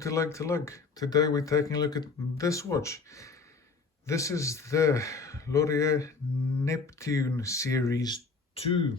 welcome to Lug to Lug. Today we're taking a look at this watch. This is the Lorier Neptune Series II.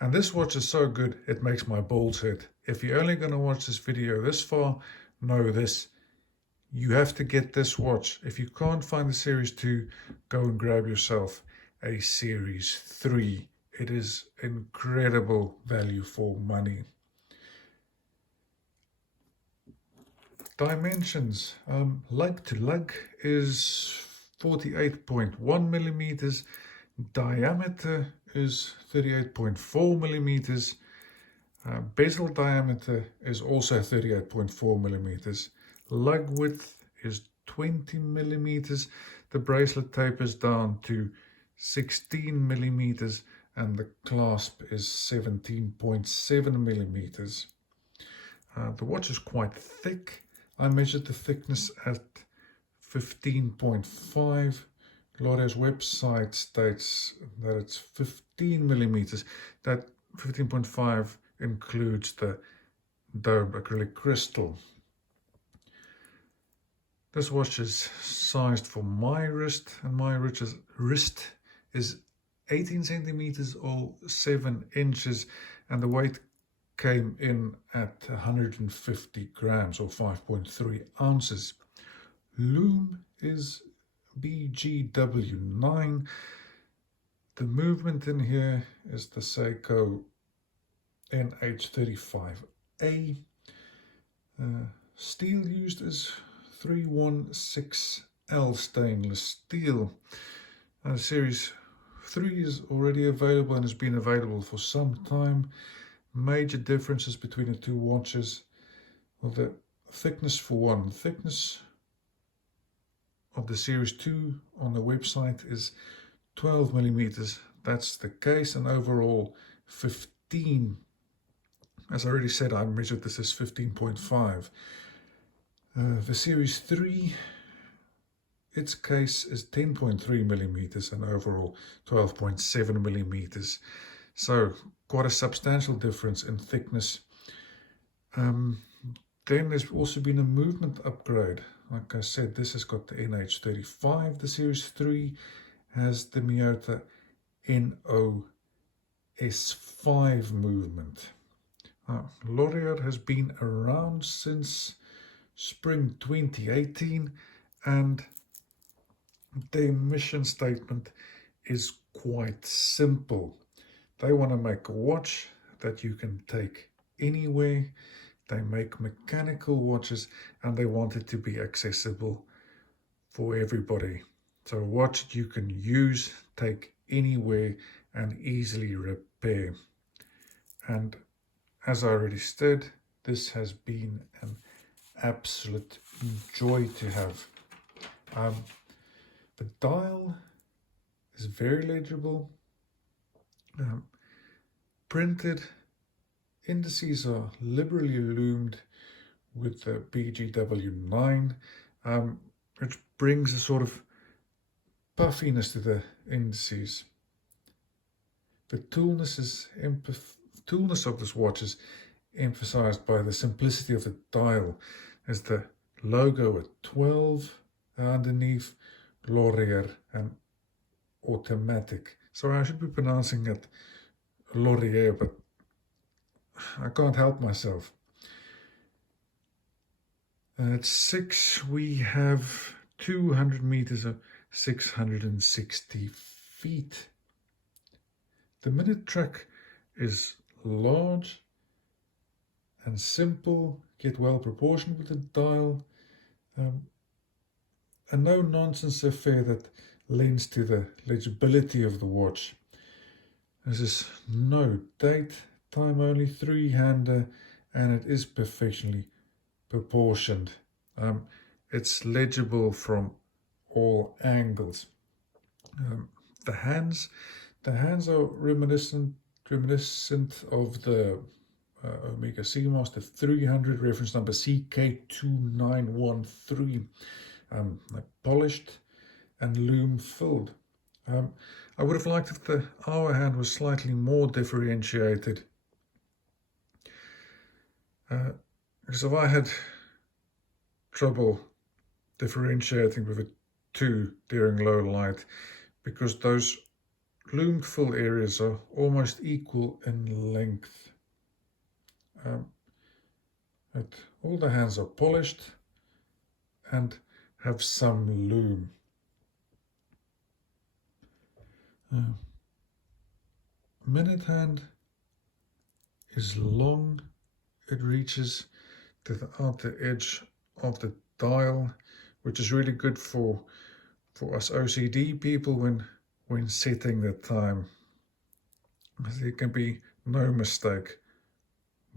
And this watch is so good it makes my balls hurt. If you're only going to watch this video this far, know this. You have to get this watch. If you can't find the Series II, go and grab yourself a Series III. It is incredible value for money. Dimensions. Lug to lug is 48.1 millimeters. Diameter is 38.4 millimeters. Bezel diameter is also 38.4 millimeters. Lug width is 20 millimeters. The bracelet tapers down to 16 millimeters and the clasp is 17.7 millimeters. The watch is quite thick. I measured the thickness at 15.5. Lorier's website states that it's 15 millimeters. That 15.5 includes the domed acrylic crystal. This watch is sized for my wrist, and my wrist is 18 centimeters or 7 inches, and the weight came in at 150 grams or 5.3 ounces. Loom is BGW9. The movement in here is the Seiko NH35A. Steel used is 316L stainless steel. Series 3 is already available and has been available for some time. Major differences between the two watches. Well, the thickness for one. The thickness of the Series 2 on the website is 12 millimeters. That's the case, and overall 15. As I already said, I measured this as 15.5. The Series 3, its case is 10.3 millimeters and overall 12.7 millimeters. So quite a substantial difference in thickness. Then there's also been a movement upgrade. Like I said, this has got the NH35. The Series 3 has the Miyota NOS5 movement. Lorier has been around since spring 2018, and their mission statement is quite simple. They want to make a watch that you can take anywhere. They make mechanical watches and they want it to be accessible for everybody. So a watch that you can use, take anywhere and easily repair. And as I already said, this has been an absolute joy to have. The dial is very legible. Printed indices are liberally loomed with the BGW9, which brings a sort of puffiness to the indices. The toolness of this watch is emphasized by the simplicity of the dial. There's the logo at 12 underneath, Lorier and automatic. Sorry, I should be pronouncing it Lorier, but I can't help myself. At 6 we have 200 meters of 660 feet. The minute track is large and simple, yet well proportioned with the dial. A no-nonsense affair that lends to the legibility of the watch. This is no date, time only, 3-hander, and it is perfectly proportioned. It's legible from all angles. The hands are reminiscent of the Omega Seamaster 300, reference number CK2913. Polished and loom filled. I would have liked if the hour hand was slightly more differentiated. Because if I had trouble differentiating with a 2 during low light, because those loomed fill areas are almost equal in length. All the hands are polished and have some loom. Minute hand is long. It reaches to the outer edge of the dial, which is really good for us OCD people when setting the time. There can be no mistake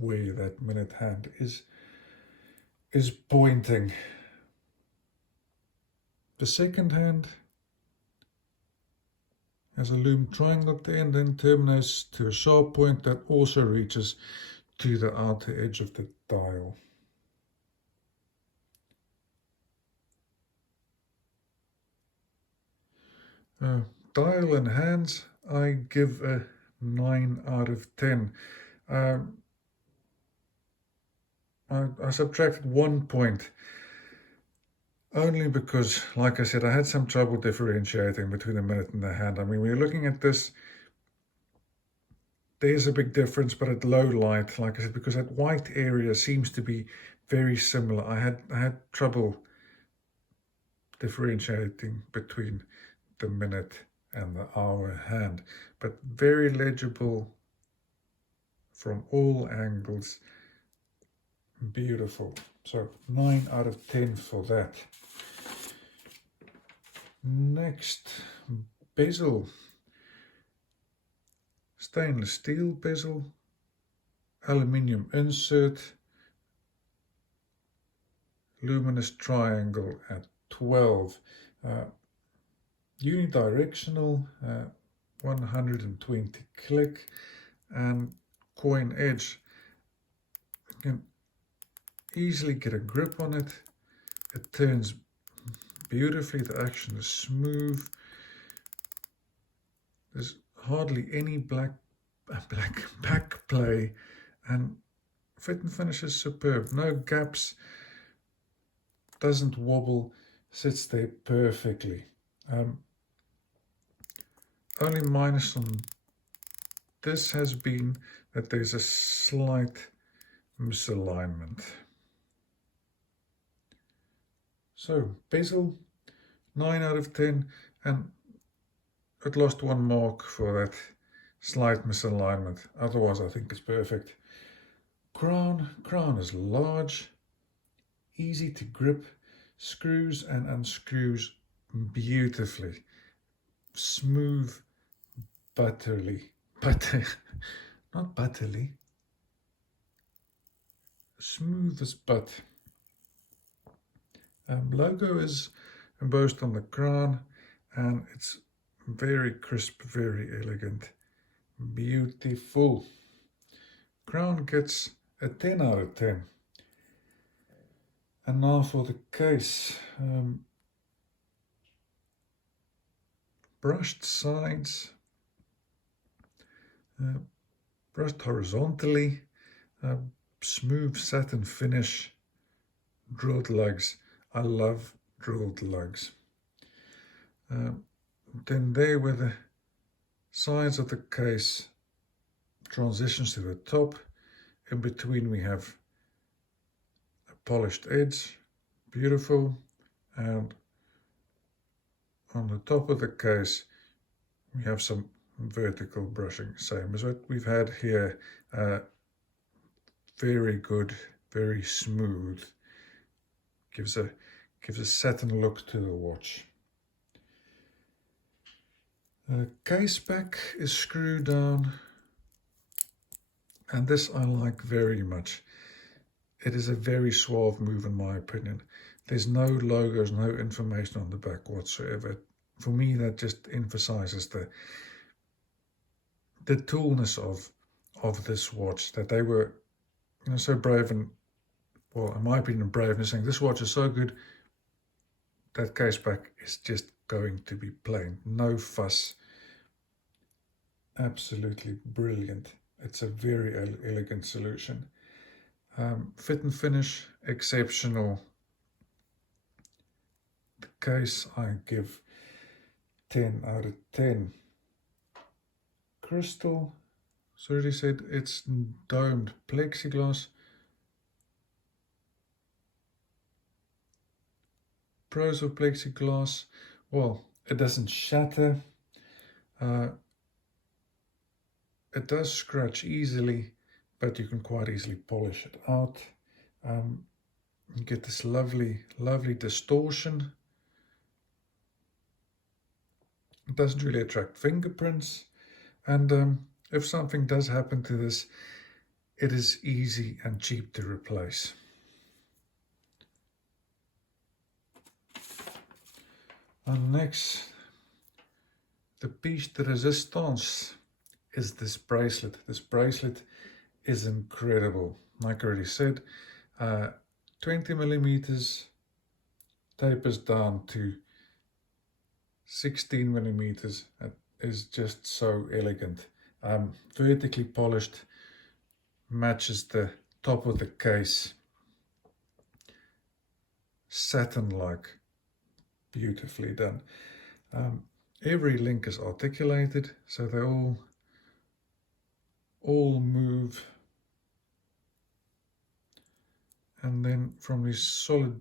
where that minute hand is pointing. The second hand has a loom triangle at the end, then terminates to a sharp point that also reaches to the outer edge of the dial. Dial and hands, I give a 9 out of 10. I subtracted 1 point only because, like I said, I had some trouble differentiating between the minute and the hand. I mean, when you're looking at this, there's a big difference, but at low light, like I said, because that white area seems to be very similar. I had trouble differentiating between the minute and the hour hand, but very legible from all angles. Beautiful. So 9 out of 10 for that. Next, bezel. Stainless steel bezel, aluminium insert, luminous triangle at 12, unidirectional, 120 click, and coin edge. You can easily get a grip on it. It turns beautifully. The action is smooth. There's hardly any back play, and fit and finish is superb. No gaps, doesn't wobble, sits there perfectly. Only minus on this has been that there's a slight misalignment. So bezel, 9 out of 10, and it lost 1 mark for that slight misalignment. Otherwise, I think it's perfect. Crown is large, easy to grip, screws and unscrews beautifully. Smooth, not butterly, smooth as butter. Logo is embossed on the crown, and it's very crisp, very elegant, beautiful. Crown gets a 10 out of 10. And now for the case. Brushed sides, brushed horizontally, smooth satin finish, drilled lugs. I love drilled lugs. Then there where the sides of the case transitions to the top. In between we have a polished edge, beautiful, and on the top of the case we have some vertical brushing, same as what we've had here. Very good, very smooth, gives a satin look to the watch. The case back is screwed down, and this I like very much. It is a very suave move in my opinion. There's no logos, no information on the back whatsoever. For me, that just emphasizes the toolness of this watch, that they were, so brave, and, well, in my opinion, brave in saying this watch is so good that case back is just going to be plain, no fuss. Absolutely brilliant. It's a very elegant solution. Fit and finish, exceptional. case, I give 10 out of 10. Crystal, so already said it's domed plexiglass. Pros of plexiglass, well, it doesn't shatter. It does scratch easily, but you can quite easily polish it out. You get this lovely, lovely distortion. It doesn't really attract fingerprints. And if something does happen to this, it is easy and cheap to replace. And next, the piece de resistance is this bracelet. This bracelet is incredible. Like I already said, 20 millimeters, tapers down to 16 millimeters. It is just so elegant. Vertically polished, matches the top of the case. Satin-like, beautifully done. Every link is articulated, so they all move. And then from these solid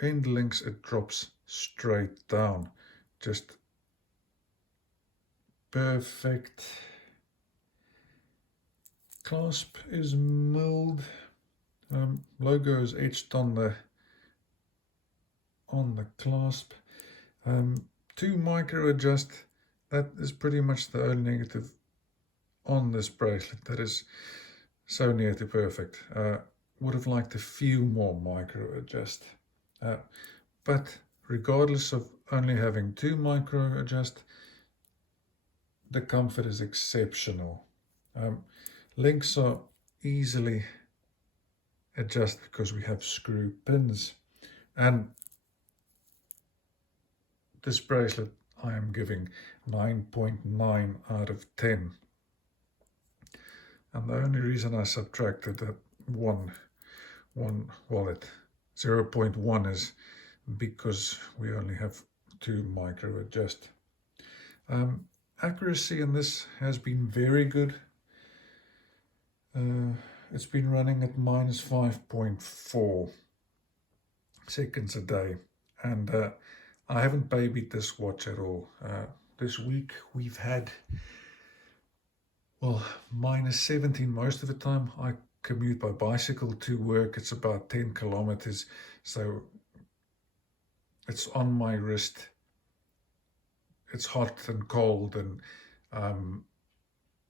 end links, it drops straight down. Just perfect. Clasp is milled. Logo is etched on the clasp. To micro adjust, that is pretty much the only negative on this bracelet. That is so near to perfect. Would have liked a few more micro adjust, but regardless of only having 2 micro adjust, the comfort is exceptional. Links are easily adjusted because we have screw pins, and this bracelet I am giving 9.9 out of 10. And the only reason I subtracted that one wallet 0.1 is because we only have 2 micro adjust. Accuracy in this has been very good. It's been running at minus 5.4 seconds a day, and I haven't babied this watch at all. This week we've had, well, minus 17 most of the time. I commute by bicycle to work. It's about 10 kilometers, so it's on my wrist. It's hot and cold, and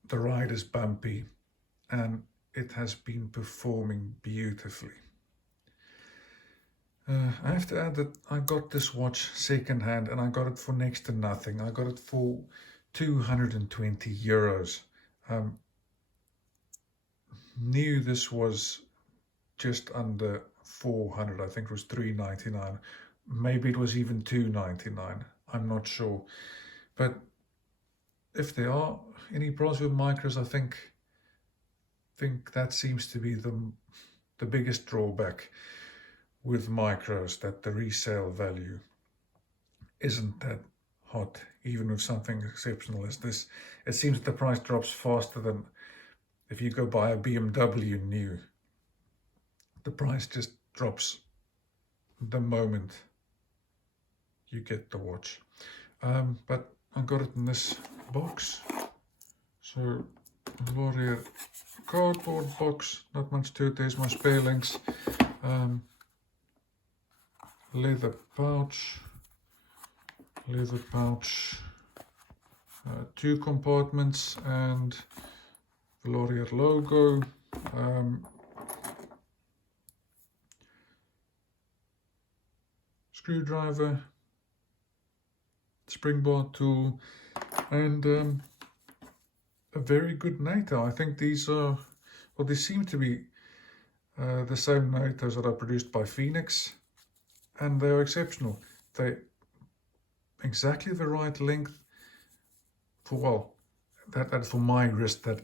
the ride is bumpy, and it has been performing beautifully. I have to add that I got this watch secondhand, and I got it for next to nothing. I got it for 220 euros. New this was just under 400. I think it was 399. Maybe it was even 299. I'm not sure. But if there are any problems with micros, I think that seems to be the biggest drawback with micros, that the resale value isn't that hot, even with something exceptional as this. It seems that the price drops faster than if you go buy a BMW new. The price just drops the moment you get the watch. But I got it in this box. So Lorier cardboard box, not much to it. There's my spare links. Leather pouch, 2 compartments, and the Lorier logo. Screwdriver, spring bar tool, and a very good NATO. I think these are, well, they seem to be the same NATOs that are produced by Phoenix, and they are exceptional. They exactly the right length for, well, that for my wrist, that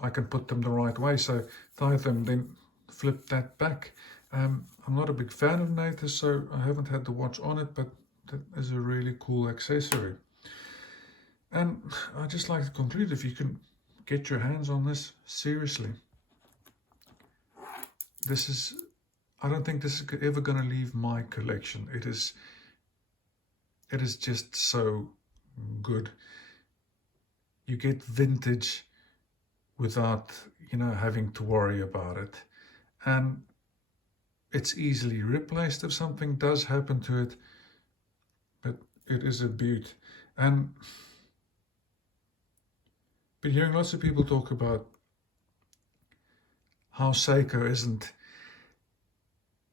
I can put them the right way. So tie them, then flip that back. I'm not a big fan of Natus, so I haven't had the watch on it, but that is a really cool accessory. And I'd just like to conclude, if you can get your hands on this, seriously, this is, I don't think this is ever going to leave my collection. It is just so good. You get vintage without, having to worry about it. And it's easily replaced if something does happen to it, but it is a beaut. And been hearing lots of people talk about how Seiko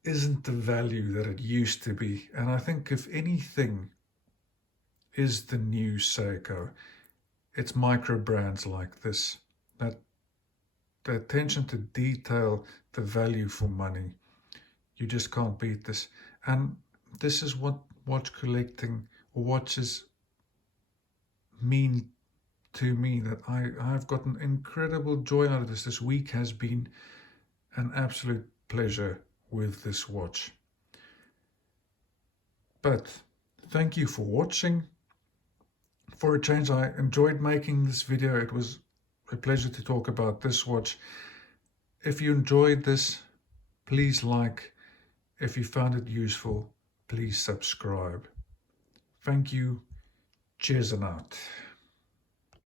isn't the value that it used to be. And I think if anything is the new Seiko, it's micro brands like this, that the attention to detail, the value for money. You just can't beat this. And this is what watch collecting or watches mean to me, that I've gotten incredible joy out of this. This week has been an absolute pleasure with this watch. But thank you for watching. For a change, I enjoyed making this video. It was a pleasure to talk about this watch. If you enjoyed this, please like. If you found it useful, please subscribe. Thank you. Cheers and out.